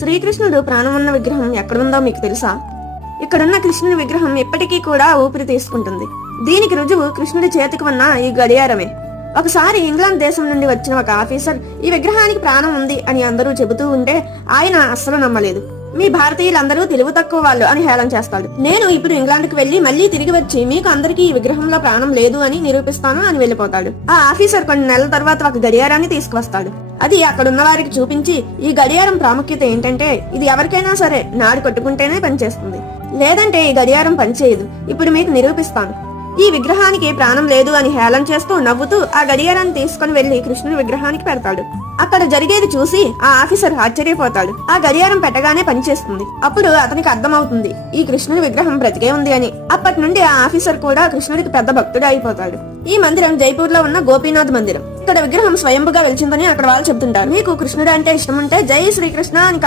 శ్రీకృష్ణుడు ప్రాణం ఉన్న విగ్రహం ఎక్కడుందో మీకు తెలుసా? ఇక్కడున్న కృష్ణుని విగ్రహం ఇప్పటికీ కూడా ఊపిరి తీసుకుంటుంది. దీనికి రుజువు కృష్ణుడి చేతికి ఉన్న ఈ గడియారమే. ఒకసారి ఇంగ్లాండ్ దేశం నుండి వచ్చిన ఒక ఆఫీసర్ ఈ విగ్రహానికి ప్రాణం ఉంది అని అందరూ చెబుతూ ఉంటే ఆయన అస్సలు నమ్మలేదు. మీ భారతీయులందరూ తెలివి తక్కువ వాళ్ళు అని హేళన చేస్తాడు. నేను ఇప్పుడు ఇంగ్లాండ్కి వెళ్లి మళ్ళీ తిరిగి వచ్చి మీకు అందరికీ ఈ విగ్రహంలో ప్రాణం లేదు అని నిరూపిస్తాను అని వెళ్లిపోతాడు. ఆ ఆఫీసర్ కొన్ని నెలల తర్వాత ఒక గడియారాన్ని తీసుకువస్తాడు. అది అక్కడున్న వారికి చూపించి, ఈ గడియారం ప్రాముఖ్యత ఏంటంటే ఇది ఎవరికైనా సరే నాడి కొట్టుకుంటేనే పనిచేస్తుంది, లేదంటే ఈ గడియారం పనిచేయదు. ఇప్పుడు మీకు నిరూపిస్తాను. ఈ విగ్రహానికి ప్రాణం లేదు అని హేళన చేస్తూ నవ్వుతూ ఆ గడియారాన్ని తీసుకుని వెళ్లి కృష్ణుని విగ్రహానికి పెడతాడు. అక్కడ జరిగేది చూసి ఆ ఆఫీసర్ ఆశ్చర్యపోతాడు. ఆ గడియారం పెట్టగానే పనిచేస్తుంది. అప్పుడు అతనికి అర్థమవుతుంది ఈ కృష్ణుని విగ్రహం బ్రతికే ఉంది అని. అప్పటి నుండి ఆ ఆఫీసర్ కూడా కృష్ణుడికి పెద్ద భక్తుడు అయిపోతాడు. ఈ మందిరం జైపూర్ లో ఉన్న గోపీనాథ్ మందిరం. ఇక్కడ విగ్రహం స్వయంభుగా వెలిచిందని అక్కడ వాళ్ళు చెబుతుంటారు. మీకు కృష్ణుడు అంటే ఇష్టం ఉంటే జై శ్రీకృష్ణ అని